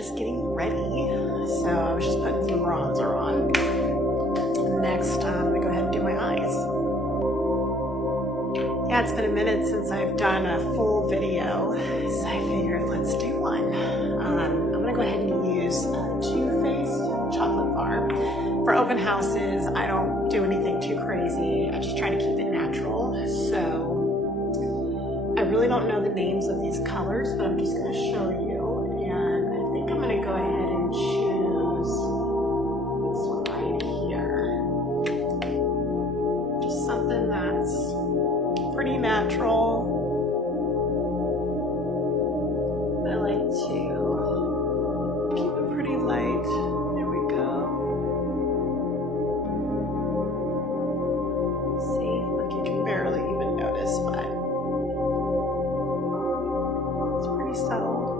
Just getting ready, so I was just putting some bronzer on. Next, I'm gonna go ahead and do my eyes. Yeah, it's been a minute since I've done a full video, so I figured let's do one. I'm gonna go ahead and use a Too Faced chocolate bar. For open houses, I don't do anything too crazy. I just try to keep it natural. So I really don't know the names of these colors, but I'm just gonna show you. I'm going to go ahead and choose this one right here. Just something that's pretty natural. I like to keep it pretty light. There we go. See, like you can barely even notice, but it's pretty subtle.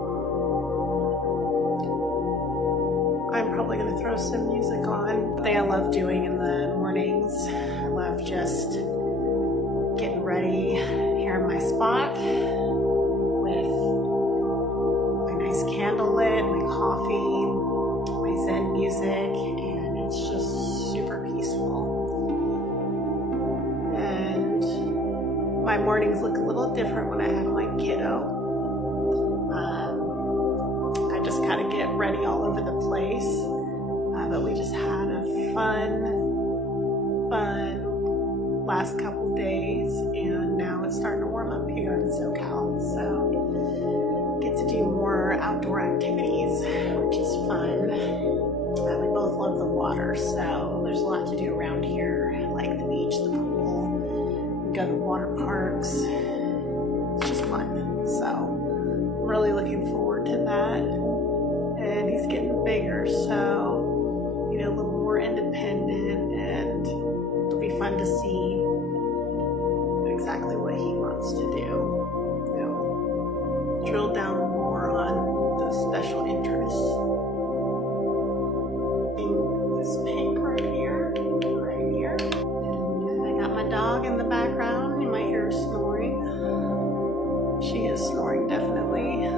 I'm probably going to throw some music on. The thing I love doing in the mornings, I love just getting ready here in my spot with my nice candle lit, my coffee, my Zen music, and it's just super peaceful. And my mornings look a little different when I have my kiddo. Just kind of get ready all over the place, but we just had a fun last couple days, and now it's starting to warm up here in SoCal, so get to do more outdoor activities, which is fun. We both love the water, so there's a lot to do around here, like the beach, the pool, go to water parks. It's just fun, so I'm really looking forward to that. And he's getting bigger, so, you know, a little more independent, and it'll be fun to see exactly what he wants to do. You know, drill down more on the special interests. This pink right here. And I got my dog in the background. You might hear her snoring. She is snoring, definitely.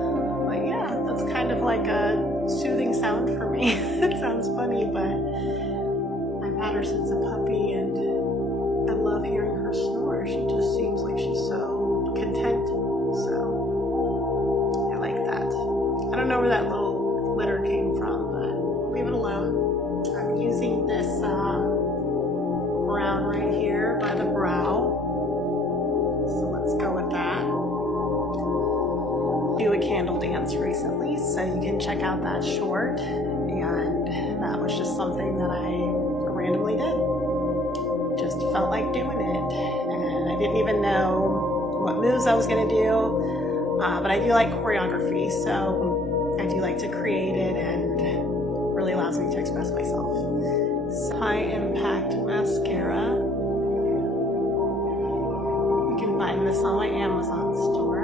But yeah, that's kind of like a soothing sound for me. It sounds funny, but I've had her since a puppy, and I love hearing her snore. She just seems like she's so content. So I like that. I don't know where that little glitter came from, but leave it alone. I'm using this brown right here by the brow. So let's go with that. Do a candle dance recently, so you can check out that short, and that was just something that I randomly did. Just felt like doing it, and I didn't even know what moves I was going to do, but I do like choreography, so I do like to create it, and it really allows me to express myself. High Impact Mascara. You can find this on my Amazon store.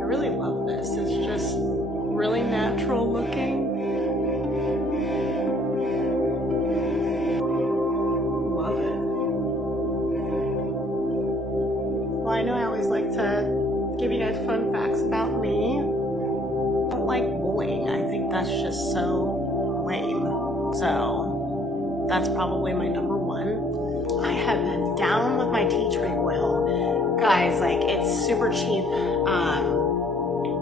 I really love this. It's just really natural looking. Love it. Well, I know I always like to give you guys fun facts about me. I don't like bullying. I think that's just so lame. So that's probably my number one. I have been down with my tea tree oil. Guys, like, it's super cheap.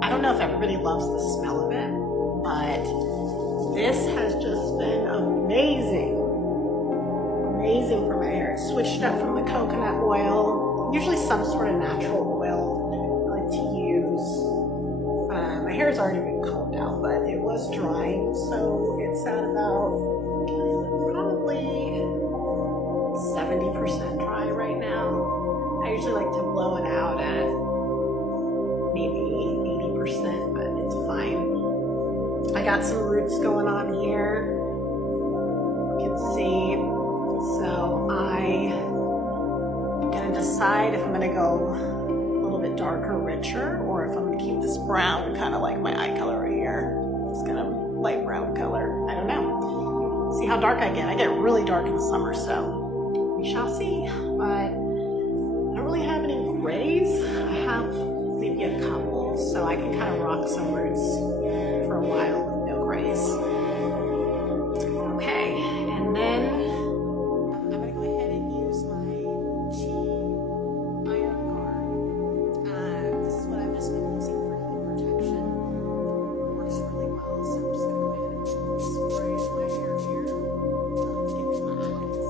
I don't know if everybody loves the smell of it, but this has just been amazing. Amazing for my hair. It switched up from the coconut oil, usually some sort of natural oil I like to use. My hair's already been combed out, but it was drying, so it's at about probably 70% dry right now. I usually like to blow it out at maybe 80%, but it's fine. I got some roots going on here, you can see. So I'm gonna decide if I'm gonna go a little bit darker, richer, or if I'm gonna keep this brown, kind of like my eye color right here. It's kind of light brown color. I don't know. See how dark I get. I get really dark in the summer, so we shall see. But I don't really have any grays. I have maybe a couple. so I can kind of rock some roots for a while with no grace. Okay, and then I'm gonna go ahead and use my G iron guard. This is what I've just been using for heat protection. It works really well, so I'm just gonna go ahead and spray my hair here until it's getting my eyes.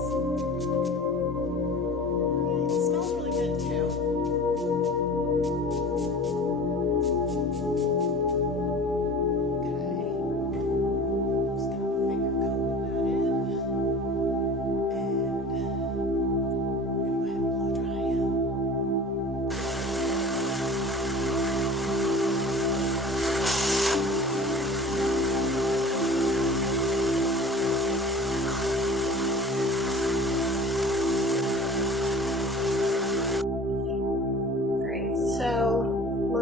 It smells really good too.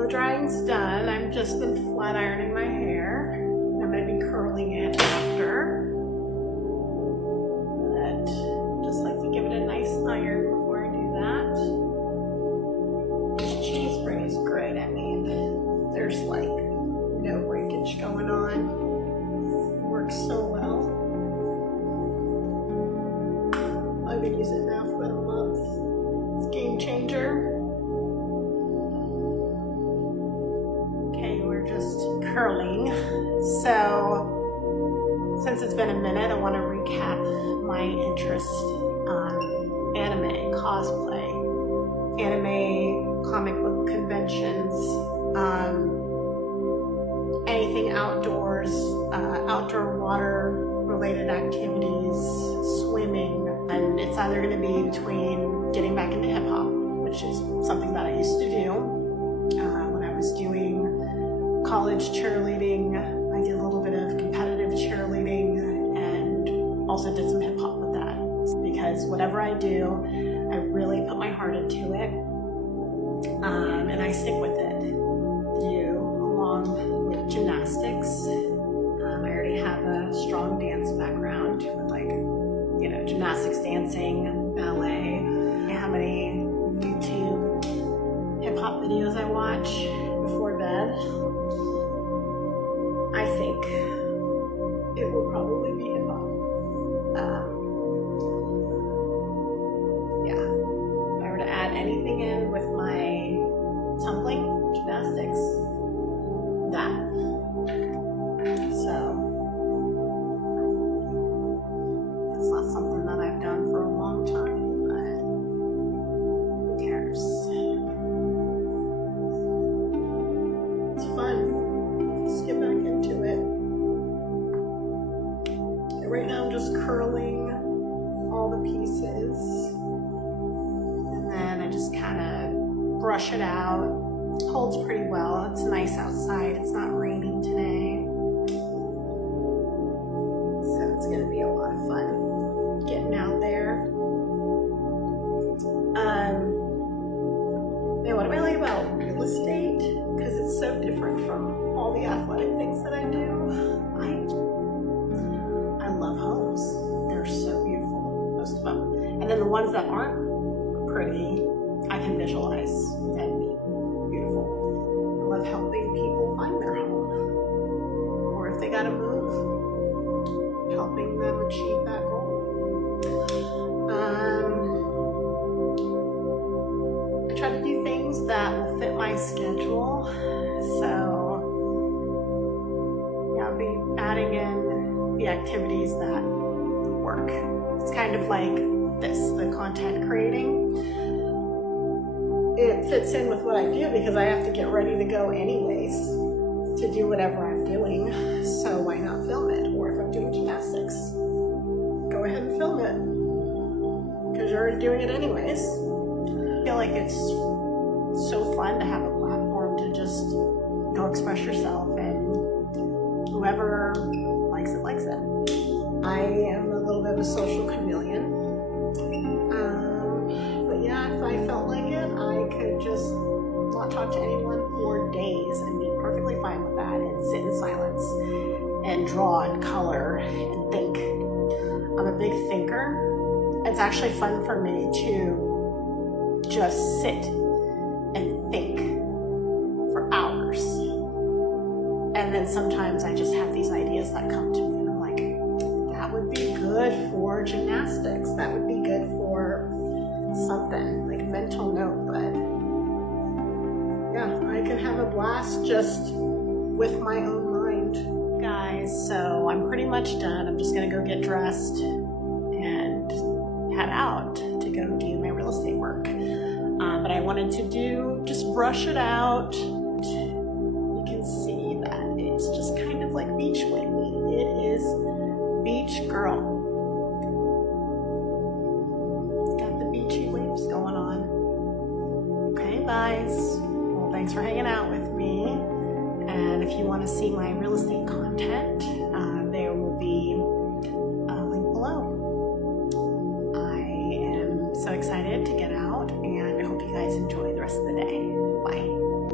Drying's done. I've just been flat ironing my hair. I'm going to be curling it after. But just like to give it a nice iron before I do that. This cheese spray is great. I mean, there's like no breakage going on. It works so well. I've been using it now for about a month. It's a game changer. Just curling. So since it's been a minute, I want to recap my interest on anime, cosplay, anime, comic book conventions, anything outdoors, outdoor water related activities, swimming, and it's either going to be between getting back into hip hop, which is something that I used to do when I was doing college cheerleading. I did a little bit of competitive cheerleading and also did some hip hop with that, because whatever I do, I really put my heart into it, and I stick with it. Along with gymnastics, I already have a strong dance background with, like, you know, gymnastics, dancing, ballet. How many YouTube hip hop videos I watch before bed? I think it will probably be hip hop. Yeah. If I were to add anything in with my tumbling, gymnastics, that. So it's not something that I've done for a long time, but who cares? It's fun. Let's get back into it. Okay, right now I'm just curling all the pieces, and then I just kind of brush it out. It holds pretty well. It's nice outside. It's not raining today, so it's going to be a lot of fun getting out there. Man, what do I like about real estate? Because it's so different from all the athletic things that I do. I love homes. They're so beautiful, most of them. And then the ones that aren't pretty, I can visualize and be beautiful. I love helping people find their home, or if they gotta move, helping them achieve that goal. I try to do things that will fit my schedule, so yeah, I'll be adding in the activities that work. It's kind of like this, the content creating. It fits in with what I do because I have to get ready to go anyways to do whatever I'm doing, so why not film it? Or if I'm doing gymnastics, go ahead and film it, because you're already doing it anyways. I feel like it's so fun to have a platform to just go express yourself, and whoever likes it, likes it. I am a little bit of a social chameleon. But yeah, if I felt like it, I could just not talk to anyone for days and be perfectly fine with that, and sit in silence and draw and color and think. I'm a big thinker. It's actually fun for me to just sit and think for hours. And then sometimes I just have these ideas that come to me and I'm like, that would be good for gymnastics. That would be good for something, like a mental note. But yeah, I can have a blast just with my own mind. Guys, so I'm pretty much done. I'm just gonna go get dressed and head out to go do my real estate work. But I wanted to just brush it out. You can see that it's just kind of like beach wavy. It is beach girl. Got the beachy waves going on. Okay, guys. Well, thanks for hanging out with me. And if you want to see my real estate content, there will be a link below. I am so excited to get out, and I hope you guys enjoy the rest of the day.